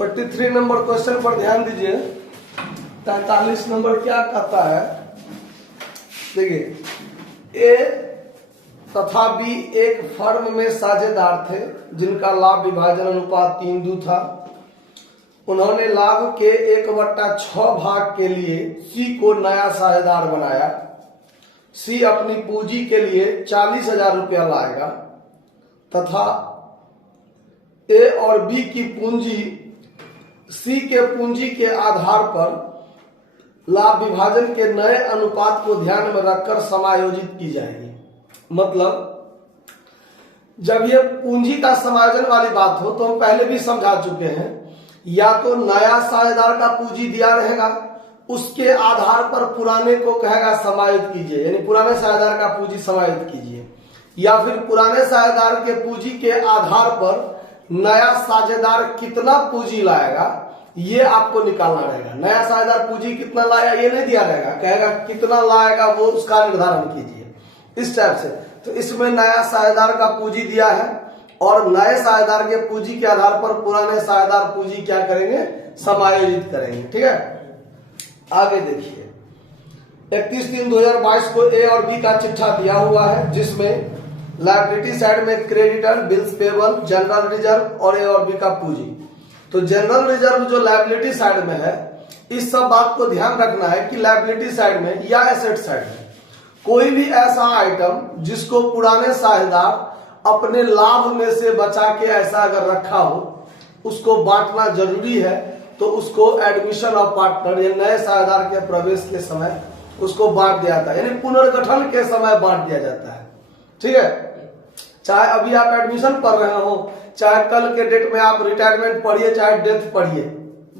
43 number question पर ध्यान दीजिए। 43 नंबर क्या कहता है, देखिए ए तथा बी एक फर्म में साझेदार थे जिनका लाभ विभाजन अनुपात 3:2 था। उन्होंने लाभ के 1/6 भाग के लिए सी को नया साझेदार बनाया। सी अपनी पूंजी के लिए 40,000 रुपया लाएगा तथा ए और बी की पूंजी सी के पूंजी के आधार पर लाभ विभाजन के नए अनुपात को ध्यान में रखकर समायोजित की जाएगी। मतलब जब ये पूंजी का समायोजन वाली बात हो तो हम पहले भी समझा चुके हैं, या तो नया साझेदार का पूंजी दिया रहेगा, उसके आधार पर पुराने को कहेगा समायोजित कीजिए, यानी पुराने साझेदार का पूंजी समायोजित कीजिए, या फिर पुराने साझेदार के पूंजी के आधार पर नया साझेदार कितना पूंजी लाएगा ये आपको निकालना रहेगा। नया साझेदार पूंजी कितना लाया ये नहीं दिया रहेगा, कहेगा कितना लाएगा वो उसका निर्धारण कीजिए, इस टाइप से। तो इसमें नया साझेदार का पूंजी दिया है और नए साझेदार के पूंजी के आधार पर पुराने साझेदार पूंजी क्या करेंगे, समायोजित करेंगे। ठीक है, आगे देखिए 31/3/2022 को ए और बी का चिट्ठा दिया हुआ है जिसमें लायबिलिटी साइड में creditor, bills payable, general reserve और ए और बी का पूंजी। तो जनरल रिजर्व जो लायबिलिटी साइड में है, इस सब बात को ध्यान रखना है कि लायबिलिटी साइड में या एसेट साइड में कोई भी ऐसा आइटम जिसको पुराने साझेदार अपने लाभ में से बचा के ऐसा अगर रखा हो, उसको बांटना जरूरी है, तो उसको एडमिशन ऑफ पार्टनर या नए साझेदार के प्रवेश के समय उसको बांट दिया जाता है, यानी पुनर्गठन के समय बांट दिया जाता है। ठीक है, चाहे अभी आप एडमिशन पढ़ रहे हो, चाहे कल के डेट में आप रिटायरमेंट पढ़िए, चाहे डेथ पढ़िए,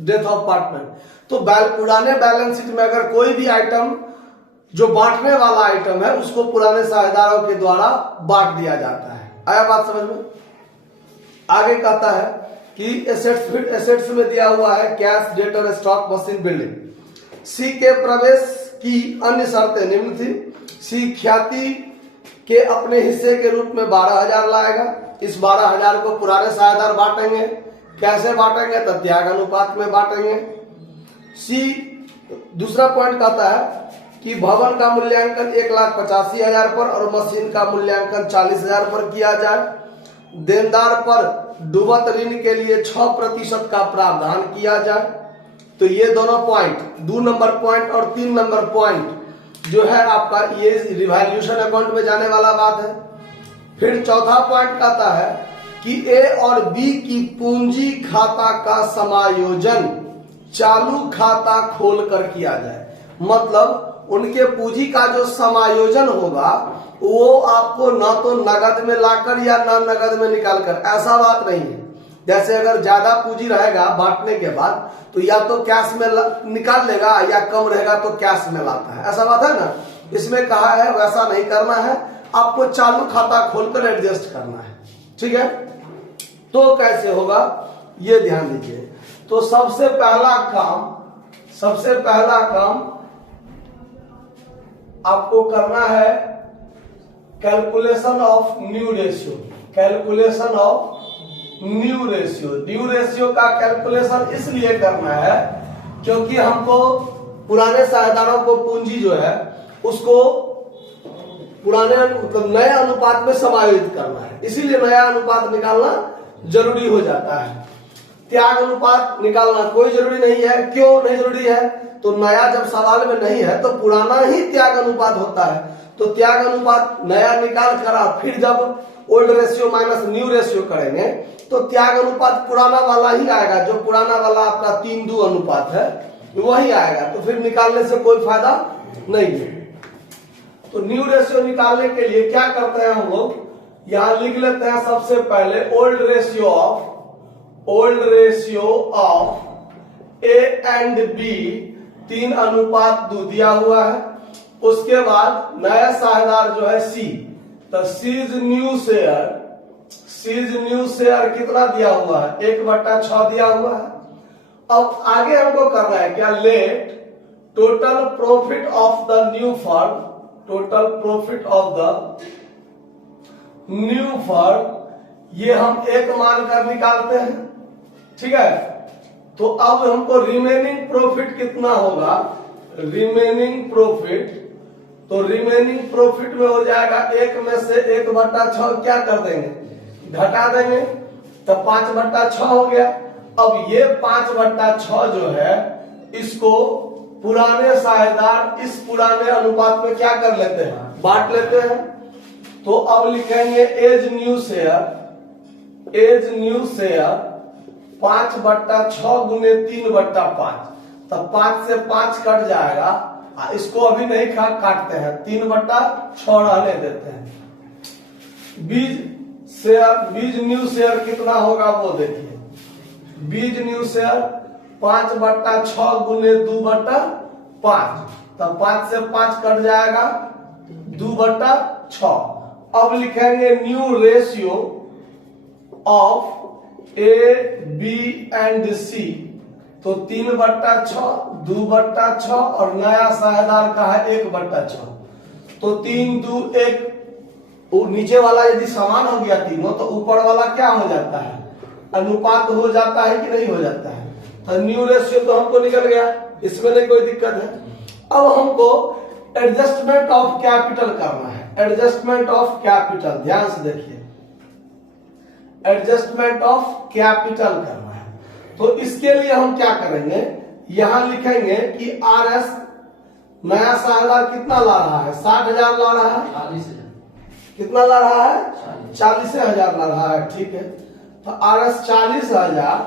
डेथ ऑफ पार्टनर, तो पुराने बैलेंस शीट में अगर कोई भी आइटम जो बांटने वाला आइटम है उसको पुराने साझेदारों के द्वारा बांट दिया जाता है। आया बात समझ में? आगे कहता है कि एसेट्स में दिया हुआ है cash, debtor, stock, machine, building. C के प्रवेश की अन्य शर्तें निम्न थी। सी ख्याति के अपने हिस्से के रूप में 12,000 लाएगा। इस 12,000 को पुराने साझेदार बांटेंगे। कैसे बांटेंगे? तो त्याग अनुपात में बांटेंगे। सी दूसरा पॉइंट कहता है कि भवन का मूल्यांकन 1,85,000 पर और मशीन का मूल्यांकन 40,000 पर किया जाए। देनदार पर डूबत ऋण के लिए 6% का प्रावधान किया जाए। तो ये दोनों पॉइंट, 2 नंबर पॉइंट और 3 नंबर पॉइंट जो है आपका, ये रिवैल्यूएशन अकाउंट में जाने वाला बात है। फिर चौथा पॉइंट कहता है कि ए और बी की पूंजी खाता का समायोजन चालू खाता खोलकर किया जाए। मतलब उनके पूंजी का जो समायोजन होगा वो आपको ना तो नगद में लाकर या ना नगद में निकालकर, ऐसा बात नहीं है। जैसे अगर ज्यादा पूंजी रहेगा बांटने के बाद तो या तो कैश में निकाल लेगा या कम रहेगा तो कैश में लाता है, ऐसा बात है ना। इसमें कहा है वैसा नहीं करना है, आपको चालू खाता खोलकर एडजस्ट करना है। ठीक है, तो कैसे होगा ये ध्यान दीजिए। तो सबसे पहला काम आपको करना है calculation of new ratio. Calculation of new ratio. New ratio का कैलकुलेशन इसलिए करना है क्योंकि हमको पुराने साझेदारों को पूंजी जो है उसको पुराने मतलब नए अनुपात में समायोजित करना है, इसीलिए नया अनुपात निकालना जरूरी हो जाता है। त्याग अनुपात निकालना कोई जरूरी नहीं है। क्यों नहीं जरूरी है? तो नया जब सवाल में नहीं है तो पुराना ही त्याग अनुपात होता है। तो त्याग अनुपात नया निकाल कर फिर जब old ratio minus new ratio करेंगे तो त्याग अनुपात पुराना वाला ही आएगा, जो पुराना वाला आपका 3:2 अनुपात है वही आएगा। तो फिर निकालने से कोई फायदा नहीं है। तो न्यू रेशियो निकालने के लिए क्या करते हैं हम लोग, यहां लिख लेते हैं सबसे पहले old ratio of A and B 3:2 दिया हुआ है। उसके बाद नया साझेदार जो है सी, तो सीज न्यू शेयर कितना दिया हुआ है? 1/6 दिया हुआ है। अब आगे हमको करना है क्या, let total profit of the new firm, total profit of the new firm, ये हम 1 मानकर निकालते हैं। ठीक है, तो अब हमको रिमेनिंग प्रॉफिट कितना होगा, रिमेनिंग प्रॉफिट, तो रिमेनिंग प्रॉफिट में हो जाएगा 1 में से 1/6 क्या कर देंगे, घटा देंगे, तो 5/6 हो गया। अब ये 5/6 जो है इसको पुराने साझेदार इस पुराने अनुपात में क्या कर लेते हैं, बांट लेते हैं। तो अब लिखेंगे as new share, as new share 5/6 गुने 3/5, तब 5 से 5 कट जाएगा, इसको अभी नहीं काटते हैं, 3/6 रहने देते हैं। बीज न्यू शेयर कितना होगा वो देखिए, बीज न्यू शेयर 5/6 गुने 2/5, तब 5 से 5 कट जाएगा, 2/6। अब लिखेंगे new ratio of A B and C, तो 3/6, 2/6 और नया साझेदार का है 1/6, तो 3 2 1, नीचे वाला यदि समान हो गया तीनों तो ऊपर वाला क्या हो जाता है, अनुपात हो जाता है कि नहीं हो जाता है। तो न्यू रेशियो तो हमको निकल गया, इसमें नहीं कोई दिक्कत है। अब हमको एडजस्टमेंट ऑफ कैपिटल करना है, एडजस्टमेंट ऑफ कैपिटल, ध्यान से देखिए, एडजस्टमेंट ऑफ कैपिटल करना है। तो इसके लिए हम क्या करेंगे, यहां लिखेंगे कि RS नया साझेदार कितना ला रहा है, 60,000 ला रहा है, 40,000 कितना ला रहा है, 40,000 ला रहा है, ठीक है। तो RS 40,000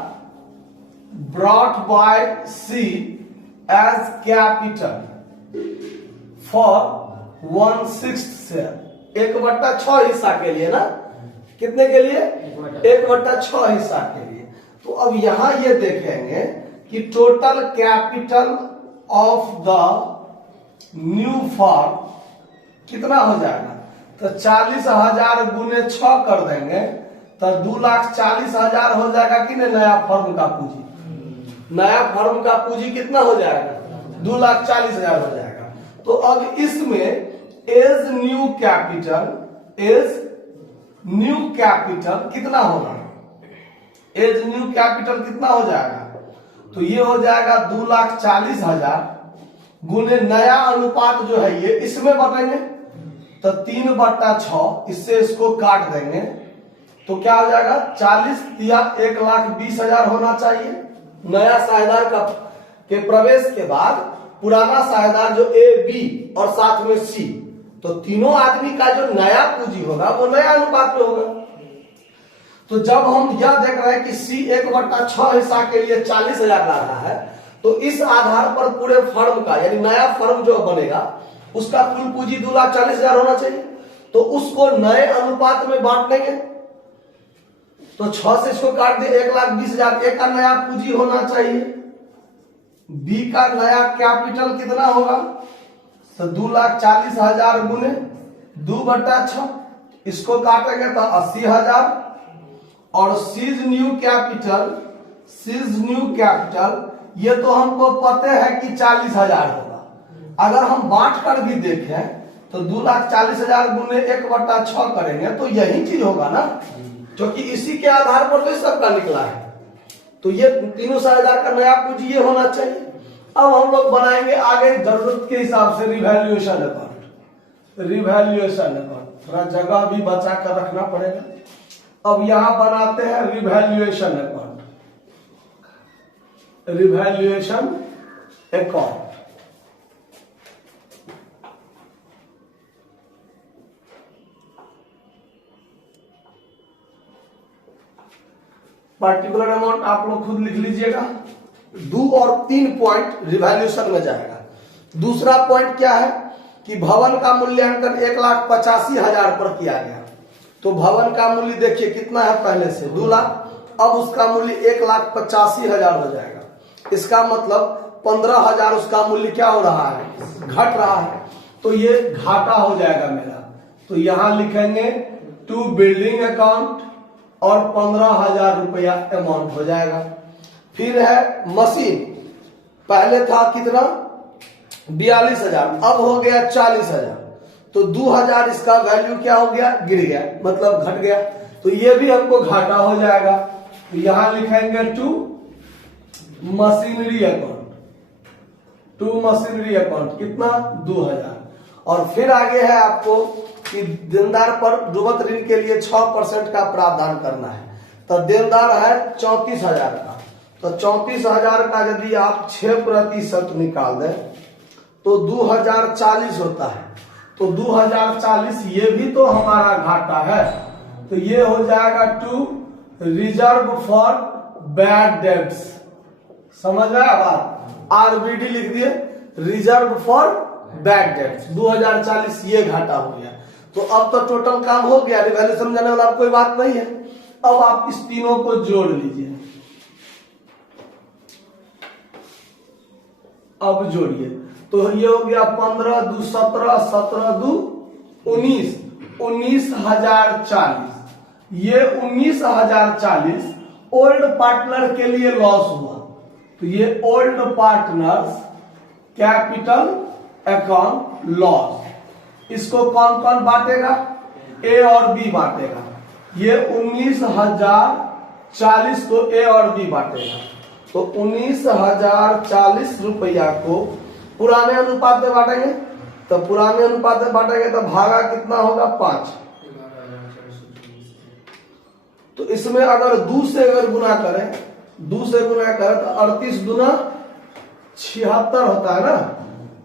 brought by C as capital for 1/6 share, 1/6 हिस्सा के लिए ना, कितने के लिए, 1/6 हिस्सा के लिए। तो अब यहां ये देखेंगे कि total capital of the new form कितना हो जाएगा, तो 40,000 गुने 6 कर देंगे तो 2,40,000 हो जाएगा कि नहीं, नया फर्म का पूंजी, नया फर्म का पूंजी कितना हो जाएगा, 2,40,000 हो जाएगा। तो अब इसमें as new capital, as new capital कितना होगा, एज न्यू कैपिटल कितना हो जाएगा, तो ये हो जाएगा 2,40,000 गुने नया अनुपात जो है ये इसमें बटेंगे, तो 3/6, इससे इसको काट देंगे, तो क्या हो जाएगा, 40 या 1,20,000 होना चाहिए। नया साझेदार का के प्रवेश के बाद पुराना साझेदार जो ए बी और साथ में सी, तो तीनों आदमी का जो नया पूंजी होगा वो नया अनुपात में होगा। तो जब हम यह देख रहे हैं कि सी 1/6 हिस्सा के लिए 40,000 ला रहा है, तो इस आधार पर पूरे फर्म का यानी नया फर्म जो बनेगा उसका कुल पूंजी 2,40,000 होना चाहिए, तो उसको नए अनुपात में बांट देंगे, तो 6 से इसको काट दे 1,20,000, एक का नया पूंजी होना चाहिए, बी का नया कैपिटल कितना होगा, तो 2,40,000 गुने 2/6, इसको काटेंगे तो 80,000, और C's new capital, C's new capital ये तो हमको पता है कि 40,000 होगा, अगर हम बांट कर भी देखें तो 2,40,000 गुने 1/6 करेंगे तो यही चीज होगा ना, क्योंकि इसी के आधार पर तो सबका निकला है। तो ये तीनों साझेदार का नया पूंजी ये होना चाहिए। अब हम लोग बनाएंगे आगे जरूरत के हिसाब से रिवैल्यूएशन अकाउंट, रिवैल्यूएशन अकाउंट थोड़ा जगह भी बचा कर रखना पड़ेगा। अब यहां बनाते हैं revaluation account, revaluation account. Particular amount आप लोग खुद लिख लीजिएगा। 2 और 3 पॉइंट रिवैल्यूएशन में जाएगा। दूसरा पॉइंट क्या है कि भवन का मूल्यांकन 1,85,000 पर किया गया, तो भवन का मूल्य देखिए कितना है, पहले से 2 लाख, अब उसका मूल्य 1,85,000 हो जाएगा। इसका मतलब 15,000 उसका मूल्य क्या हो रहा है, घट रहा है, तो ये घाटा हो जाएगा मेरा। तो यहां लिखेंगे टू बिल्डिंग अकाउंट और 15,000 रुपया अमाउंट हो जाएगा। फिर है मशीन, पहले था कितना 42,000, अब हो गया 40,000, तो 2,000 इसका वैल्यू क्या हो गया, गिर गया, मतलब घट गया, तो ये भी हमको घाटा हो जाएगा। तो यहां लिखेंगे to machinery account, to machinery account कितना 2000। और फिर आगे है आपको कि देनदार पर डूबत ऋण के लिए 6% का प्रावधान करना है। तो देनदार है 34,000 का, तो 34,000 का यदि आप 6% निकाल दें तो 2040 होता है। तो 2040 ये भी तो हमारा घाटा है, तो ये हो जाएगा to reserve for bad debts. समझ रहे हैं बात, आरबीडी लिख दिए, रिजर्व फॉर बैड डेब्ट्स। 2040 ये घाटा हो गया। तो अब तो टोटल काम हो गया, रिवैल्यूएशन जाने वाला कोई बात नहीं है। अब आप इस तीनों को जोड़ लीजिए, अब जोड़िए तो ये हो गया 15 दू 17, 17 दू 19, 19,040। ये 19,040 ओल्ड पार्टनर के लिए लॉस हुआ, तो ये old partners capital account loss. इसको कौन कौन बांटेगा, ए और बी बांटेगा। ये 19,040 को ए और बी बांटेगा, तो 19,040 रुपया को पुराने अनुपात में बांटेंगे। तो पुराने अनुपात में बांटेंगे तो भागा कितना होगा 5। तो इसमें अगर 2 से अगर गुना करें, 2 से गुना करें तो 38 दूना 76 होता है ना,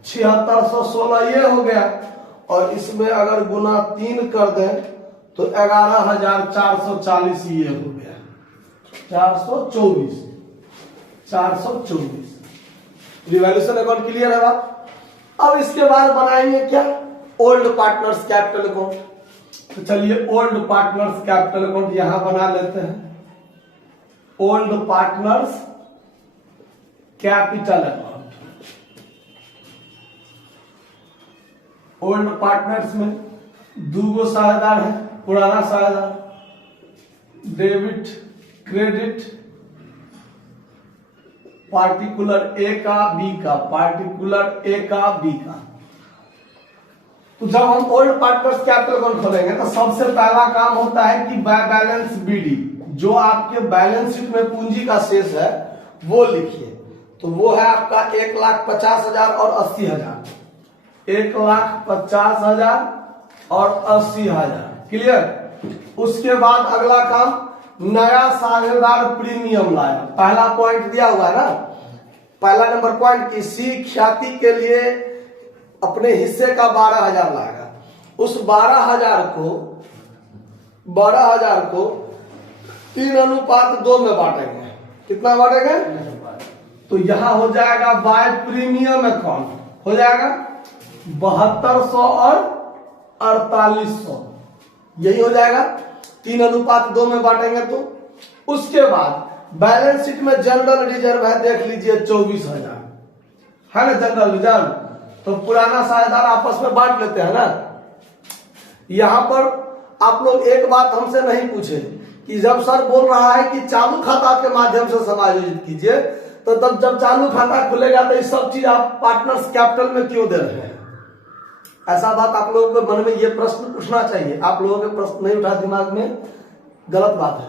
7616 ये हो गया। और इसमें अगर गुना 3 कर दें तो 11,440 ये हो गया, 424। रिवैल्यूएशन अकाउंट क्लियर है बात। अब इसके बाद बनाएंगे क्या, ओल्ड पार्टनर्स कैपिटल अकाउंट। तो चलिए ओल्ड पार्टनर्स कैपिटल अकाउंट यहां बना लेते हैं। Old partners capital account, old partners में 2 साझेदार है, पुराना साझेदार, डेबिट क्रेडिट, पार्टिकुलर ए का बी का, पार्टिकुलर ए का बी का। तो जब हम ओल्ड पार्टनर्स कैपिटल अकाउंट खोलेंगे तो सबसे पहला काम होता है कि बैलेंस बीडी, जो आपके बैलेंस शीट में पूंजी का शेष है वो लिखिए। तो वो है आपका 1,50,000 और 80,000, 1,50,000 और 80,000। क्लियर। उसके बाद अगला काम, नया साझेदार प्रीमियम लाया। पहला पॉइंट दिया हुआ है ना, पहला नंबर पॉइंट की सी ख्याति के लिए अपने हिस्से का 12,000 लाएगा। उस 12,000 को 3:2 में बांटेंगे। कितना बांटेंगे, तो यहां हो जाएगा बाय प्रीमियम अकाउंट, हो जाएगा 7200 और 4800, यही हो जाएगा। 3:2 में बांटेंगे। तो उसके बाद बैलेंस शीट में जनरल रिजर्व है, देख लीजिए 24,000 है ना जनरल रिजर्व। तो पुराना साझेदार आपस में बांट लेते हैं ना। यहां पर आप लोग एक बात हमसे नहीं पूछे कि जब सर बोल रहा है कि चालू खाता के माध्यम से समायोजित कीजिए, तो तब जब चालू खाता खुलेगा तो ये सब चीज आप पार्टनर्स कैपिटल में क्यों दे रहे हैं? ऐसा बात आप लोगों के मन में ये प्रश्न पूछना चाहिए। आप लोगों के प्रश्न नहीं उठा दिमाग में, गलत बात है।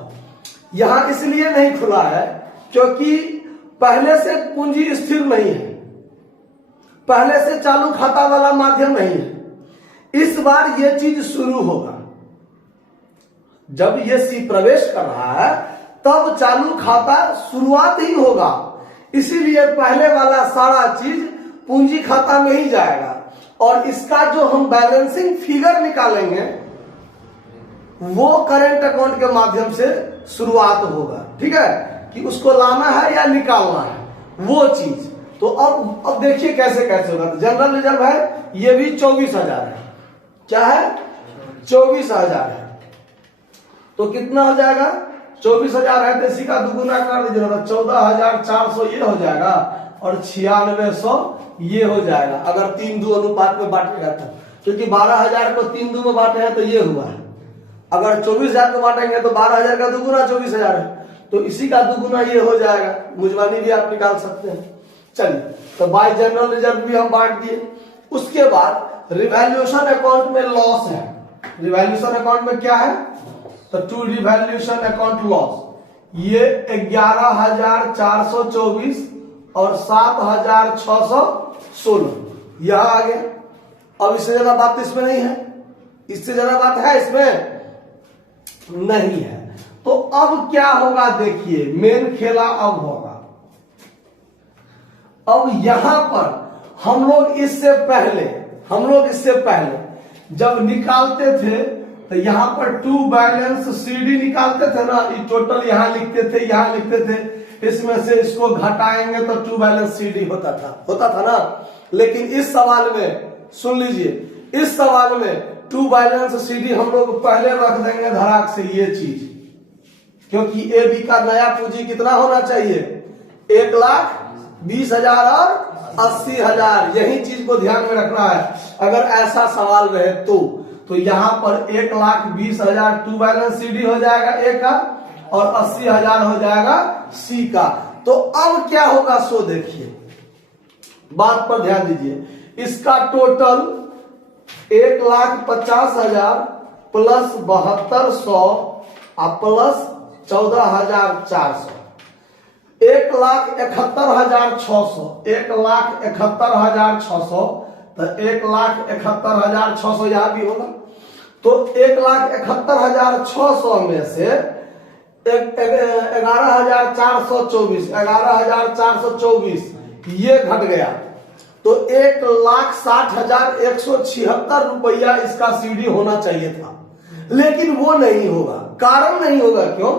यहां इसलिए नहीं खुला है क्योंकि पहले से पूंजी स्थिर नहीं है, पहले से चालू खाता वाला माध्यम नहीं है। इस बार ये चीज शुरू होगा। जब ये सी प्रवेश कर रहा है तब चालू खाता शुरुआत ही होगा, इसीलिए पहले वाला सारा चीज पूंजी खाता में ही जाएगा। और इसका जो हम बैलेंसिंग फिगर निकालेंगे वो करंट अकाउंट के माध्यम से शुरुआत होगा। ठीक है, कि उसको लाना है या निकालना है वो चीज। तो अब देखिए कैसे कैसे होगा। तो जनरल रिजर्व है, ये भी 24,000 है। क्या है, 24,000 है। तो कितना हो जाएगा, 24,000 है तो इसी का दुगुना कर दीजिए, 14,400 ये हो जाएगा और 9600 ये हो जाएगा। अगर 3:2 अनुपात में बांटेगा तब, क्योंकि 12,000 को 3:2 में बांटे हैं तो ये हुआ है। अगर 24,000 को बांटेंगे तो 12,000 का दुगुना 24,000 है, तो इसी का दुगुना ये हो जाएगा। मुजवानी भी आप निकाल सकते हैं। चलिए, तो बाय जनरल रिजर्व भी हम बांट दिए। उसके बाद रिवैल्यूएशन अकाउंट में लॉस है। रिवैल्यूएशन अकाउंट में क्या है, तो टू रिवैल्यूएशन अकाउंट लॉस, ये 11,424 और 7,616 यहां आ गया। अब इससे ज्यादा बात तो इसमें नहीं है, इससे ज्यादा बात है इसमें नहीं है। तो अब क्या होगा देखिए, मेन खेला अब होगा। अब यहां पर हम लोग इससे पहले जब निकालते थे तो यहां पर टू बैलेंस सीडी निकालते थे ना, ये टोटल यहां लिखते थे, इसमें से इसको घटाएंगे तो टू बैलेंस सीडी होता था ना। लेकिन इस सवाल में सुन लीजिए, इस सवाल में टू बैलेंस सीडी हम लोग पहले रख देंगे धड़ाक से ये चीज, क्योंकि ए बी का नया पूंजी कितना होना चाहिए, 1,20,000 और 80,000। यही चीज को ध्यान में रखना है अगर ऐसा सवाल रहे तो यहां पर 1,20,000 टू बैलेंस सीडी हो जाएगा ए का और 80,000 हो जाएगा सी का। तो अब क्या होगा सो देखिए, बात पर ध्यान दीजिए। इसका टोटल 1,50,000 प्लस 7,200 प्लस 14,400, 1,71,600, 1,71,600, तो 1,71,600 यहां भी होगा। तो 1,71,600 में से 11,424 ये घट गया, तो 1,60,176 रुपया इसका सीडी होना चाहिए था, लेकिन वो नहीं होगा। कारण नहीं होगा क्यों?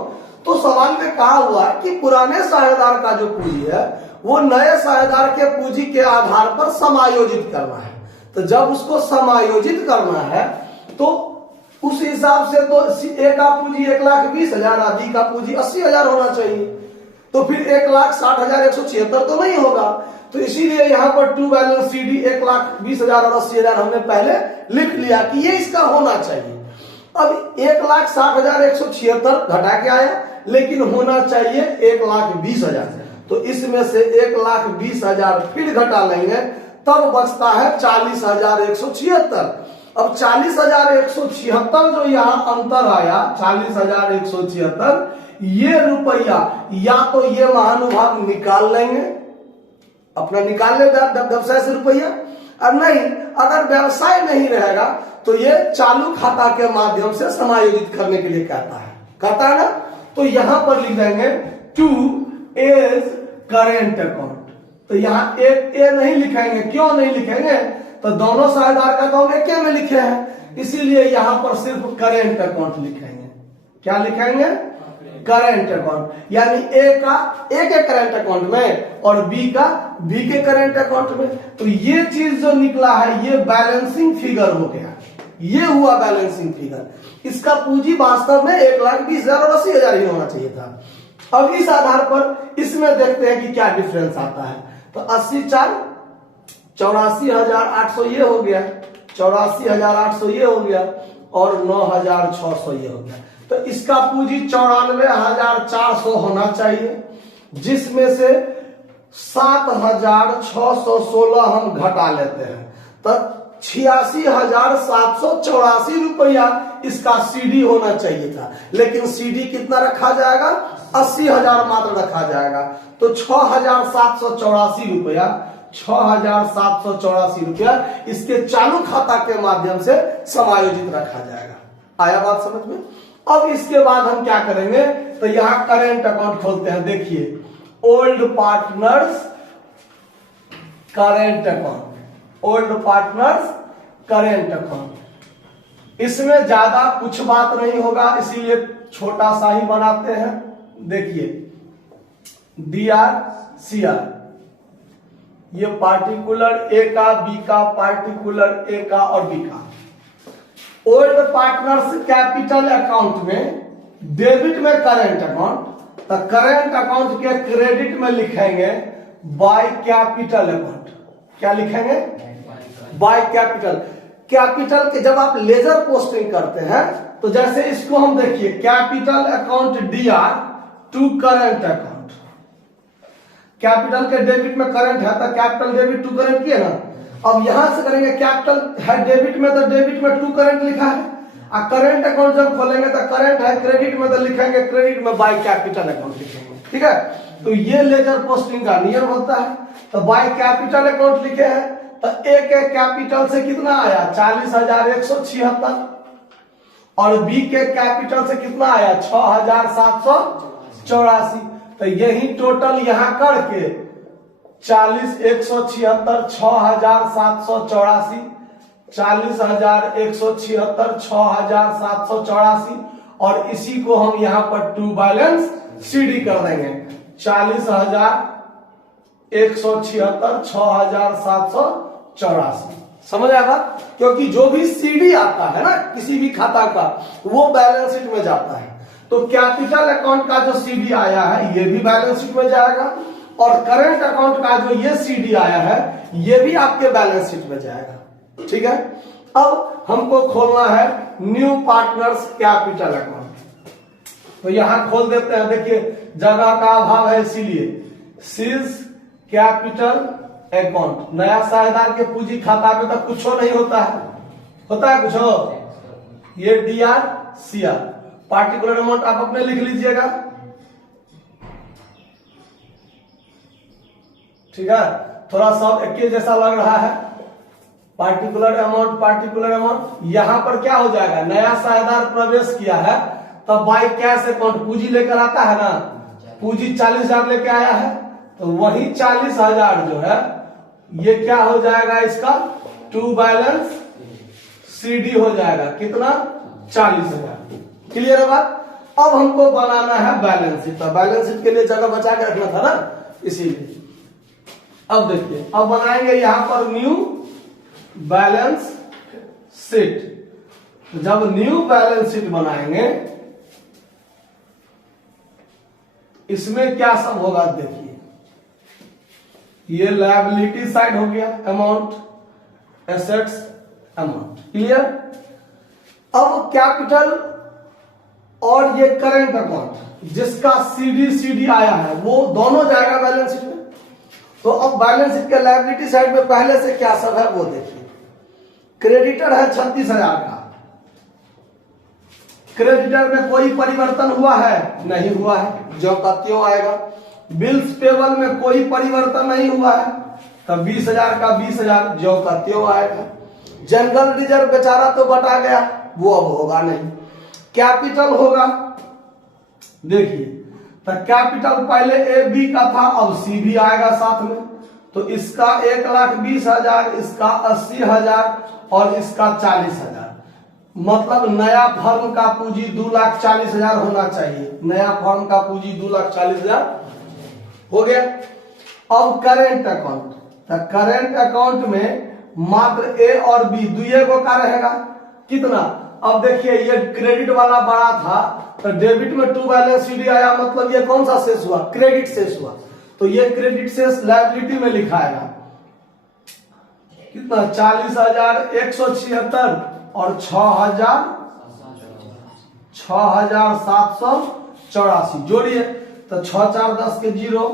तो सवाल में कहा हुआ कि पुराने साझेदार का जो पूंजी है वो नए साझेदार के पूंजी के आधार पर समायोजित करना है। तो जब उसको समायोजित करना है तो उस हिसाब से तो ए का पूंजी 1,20,000, बी का पूंजी 80,000 होना चाहिए। तो फिर 1,60,176 तो नहीं होगा। तो इसीलिए यहां पर टू बैलेंस सीडी 1,20,000 और 80,000 हमने पहले लिख लिया कि ये इसका होना चाहिए। अब 1,60,176 घटा के आया, लेकिन होना चाहिए 1,20,000। तो इसमें से 1,20,000 फिर घटा लेंगे, तब बचता है 40,176। अब 40,176 जो यहाँ अंतर आया, 40,176 ये रुपया या तो ये महानुभाग निकाल लेंगे, अपना निकाल ले व्यवसाय से रुपया, और नहीं अगर व्यवसाय नहीं रहेगा तो ये चालू खाता के माध्यम से समायोजित करने के लिए कहता है ना। तो यहां पर लिख देंगे टू एज करेंट अकाउंट। तो यहाँ एक ए नहीं लिखेंगे, क्यों नहीं लिखेंगे? तो दोनों साझेदार का तो हम एक में लिखे हैं, इसीलिए यहां पर सिर्फ करेंट अकाउंट लिखेंगे। क्या लिखेंगे? करेंट अकाउंट, यानी ए का ए के करेंट अकाउंट में और बी का बी के करेंट अकाउंट में। तो ये चीज जो निकला है ये बैलेंसिंग फिगर हो गया, ये हुआ बैलेंसिंग फिगर। इसका पूंजी वास्तव में 1,20,000 और 80,000 ही होना चाहिए था। अब इस आधार पर इसमें देखते हैं कि क्या डिफरेंस आता है। तो 80 4 84,800 ये हो गया, 84,800 ये हो गया और 9,600 ये हो गया। तो इसका पूंजी 94,400 होना चाहिए, जिसमें से 7,616 हम घटा लेते हैं। तो 86,784 रुपया इसका सीडी होना चाहिए था, लेकिन सीडी कितना रखा जाएगा? 80,000 मात्र रखा जाएगा। तो 6,784 रुपया, 6,784 रुपया इसके चालू खाता के माध्यम से समायोजित रखा जाएगा। आया बात समझ में? अब इसके बाद हम क्या करेंगे? तो यहां करेंट अकाउंट खोलते हैं। देखिए, old partners current account, old partners current account. इसमें ज्यादा कुछ बात नहीं होगा, इसीलिए छोटा सा ही बनाते हैं। देखिए, डीआर सीआर, ये पार्टिकुलर ए का, बी का, पार्टिकुलर ए का और बी का। ओल्ड पार्टनर्स कैपिटल अकाउंट में डेबिट में करेंट अकाउंट, तो करेंट अकाउंट के क्रेडिट में लिखेंगे बाय कैपिटल अकाउंट। क्या लिखेंगे? By capital. कैपिटल के जब आप लेजर पोस्टिंग करते हैं तो जैसे इसको हम देखिए, capital account DR to current account. Capital के डेबिट में करंट है तो कैपिटल डेबिट टू करंट किया ना। अब यहां से करेंगे, कैपिटल है डेबिट में तो डेबिट में टू करंट लिखा है, करेंट अकाउंट जब खोलेंगे तो करेंट है, क्रेडिट में तो लिखेंगे क्रेडिट में बाय कैपिटल अकाउंट लिखेंगे, ठीक है। तो ये लेजर पोस्टिंग का नियम होता है। तो बाय कैपिटल अकाउंट लिखे हैं तो एक कैपिटल से कितना आया 40,176 और बी के कैपिटल से कितना आया 6,784। तो यही टोटल यहां करके 40,176 6,784 40,176 6,784 और इसी को हम यहां पर टू बैलेंस सीडी कर देंगे 40,176 6,784। समझ आया बात? क्योंकि जो भी सीडी आता है ना किसी भी खाता का वो बैलेंस शीट में जाता है। तो कैपिटल अकाउंट का जो सीडी आया है ये भी बैलेंस शीट में जाएगा और करेंट अकाउंट का जो ये सीडी आया है ये भी आपके बैलेंस शीट में जाएगा, ठीक है। अब हमको खोलना है न्यू पार्टनर्स कैपिटल अकाउंट। तो यहां खोल देते हैं, देखिए जगह का अभाव है इसीलिए सीज कैपिटल अकाउंट। नया साझेदार के पूंजी खाता में तो कुछ नहीं होता है, होता है कुछ? ये डीआर सीआर पार्टिकुलर अमाउंट आप अपने लिख लीजिएगा, ठीक है। थोड़ा सा एक जैसा लग रहा है पार्टिकुलर अमाउंट। यहां पर क्या हो जाएगा, नया साझेदार प्रवेश किया है तब बाय कैश अकाउंट पूंजी लेकर आता है ना, पूंजी 40,000 लेके आया है तो वही 40,000 जो है ये क्या हो जाएगा इसका टू बैलेंस सीडी हो जाएगा, कितना 40,000। क्लियर है बात? अब हमको बनाना है बैलेंस शीट। तो बैलेंस शीट के लिए जगह बचा के रखना था ना, इसीलिए अब देखिए अब बनाएंगे यहां पर न्यू बैलेंस शीट। जब न्यू बैलेंस शीट बनाएंगे इसमें क्या सब होगा, देखिए ये लायबिलिटी साइड हो गया अमाउंट, एसेट्स अमाउंट, क्लियर। अब कैपिटल और ये करेंट अकाउंट जिसका सीडी आया है वो दोनों जाएगा बैलेंस शीट में। तो अब बैलेंस शीट के लायबिलिटी साइड में पहले से क्या सब है वो देखिए। क्रेडिटर है 36,000 का, क्रेडिटर में कोई परिवर्तन हुआ है? नहीं हुआ है, जो का त्यों आएगा। बिल्स पेबल में कोई परिवर्तन नहीं हुआ है तो 20,000 का 20,000 जो का त्यों आएगा। जनरल रिजर्व बेचारा तो बटा गया, वो अब होगा नहीं। कैपिटल होगा, देखिए तो कैपिटल पहले ए बी का था अब सी भी आएगा साथ में। तो इसका 1,20,000, इसका 80,000 और इसका 40,000। मतलब नया फर्म का पूंजी 2,40,000 होना चाहिए। नया फर्म का पूंजी 2,40,000 हो गया। अब करेंट अकाउंट, तो करेंट अकाउंट में मात्र ए और बी दुए को का रहेगा कितना। अब देखिए ये क्रेडिट वाला बड़ा था तो डेबिट में टू बैलेंस सीडी आया, मतलब ये कौन सा शेष हुआ, क्रेडिट शेष हुआ। तो ये क्रेडिट शेष लायबिलिटी में लिखाएगा कितना 40,176 और 6,784 जोड़िए तो 6 4 10 के 0,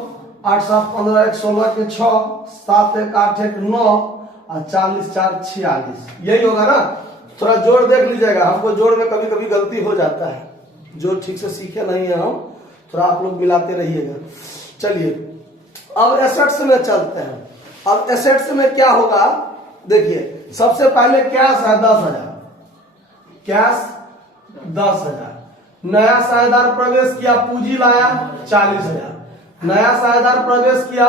8 7 15 1 16 के 6, 7 1 8 1 9 और 40 4 46 यही होगा ना। थोड़ा जोड़ देख लीजिएगा, हमको जोड़ में कभी कभी गलती हो जाता है, जो ठीक से सीखे नहीं है हम, थोड़ा आप लोग मिलाते रहिएगा। चलिए अब एसेट्स में चलते हैं। अब एसेट्स में क्या होगा, देखिए सबसे पहले कैश है 10,000, कैश 10,000। नया साझेदार प्रवेश किया, पूंजी लाया 40,000। नया साझेदार प्रवेश किया,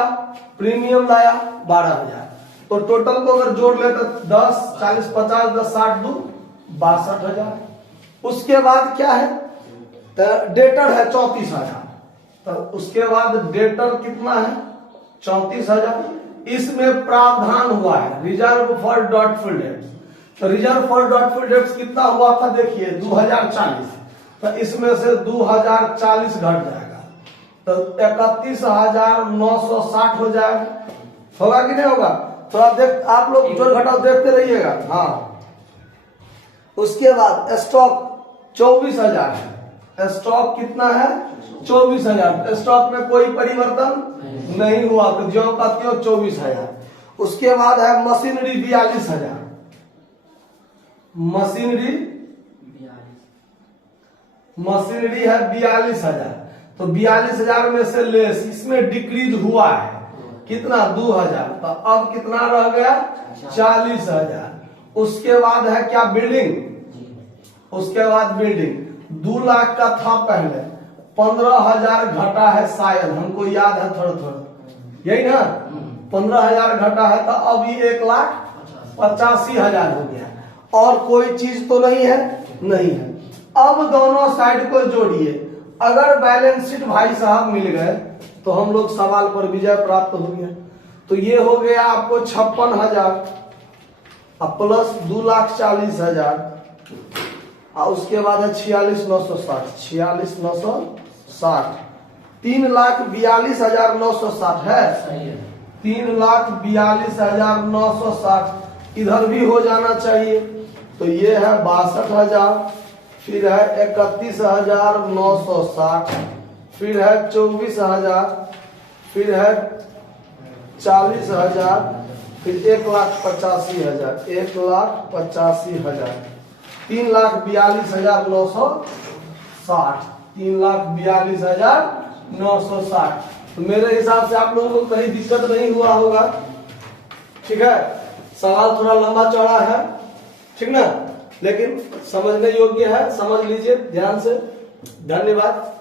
प्रीमियम लाया 12,000। तो टोटल को अगर जोड़ ले तो 10 40 50 10 60 2 62,000। उसके बाद क्या है, डेटर है 34,000। तो उसके बाद डेटर कितना है 34,000। इसमें प्रावधान हुआ है रिजर्व फॉर डॉटफुल डेट्स। तो रिजर्व फॉर डॉटफुल डेट्स कितना हुआ था, देखिए 2040। तो इसमें से 2040 घट जाएगा तो 31,960 हो जाएगा। होगा कि नहीं होगा, थोड़ा देख आप लोग जोड़ घटाव देखते रहिएगा। हाँ उसके बाद स्टॉक 24,000 है। स्टॉक कितना है 24,000। स्टॉक में कोई परिवर्तन नहीं हुआ तो जो का त्यों 24,000। उसके बाद है मशीनरी 42,000। मशीनरी मशीनरी है 42,000, तो 42,000 में से लेस इसमें डिक्रीज हुआ है कितना 2,000, तो अब कितना रह गया 40,000। उसके बाद है क्या बिल्डिंग, उसके बाद बिल्डिंग 2 लाख का था पहले, 15,000 घटा है शायद, हमको याद है थोड़ा थोड़ा, यही ना 15,000 घटा है, तो अब ये 1,85,000 हो गया। और कोई चीज तो नहीं है, नहीं है। अब दोनों साइड को जोड़िए, अगर बैलेंस शीट भाई साहब मिल गए तो हम लोग सवाल पर विजय प्राप्त हो गया। तो ये हो गया आपको 56,000 प्लस 2,40,000 और उसके बाद है 46,960, 46,960, 3,42,960 है, 3,42,960 इधर भी हो जाना चाहिए। तो ये है 62,000, फिर है 31,960, फिर है 24,000, फिर है 40,000, फिर 1,85,000, 1,85,000, 3,42,960, 3,42,960। तो मेरे हिसाब से आप लोगों को कहीं दिक्कत नहीं हुआ होगा, ठीक है। सवाल थोड़ा लंबा चौड़ा है, ठीक ना, लेकिन समझने योग्य है, समझ लीजिए ध्यान से। धन्यवाद।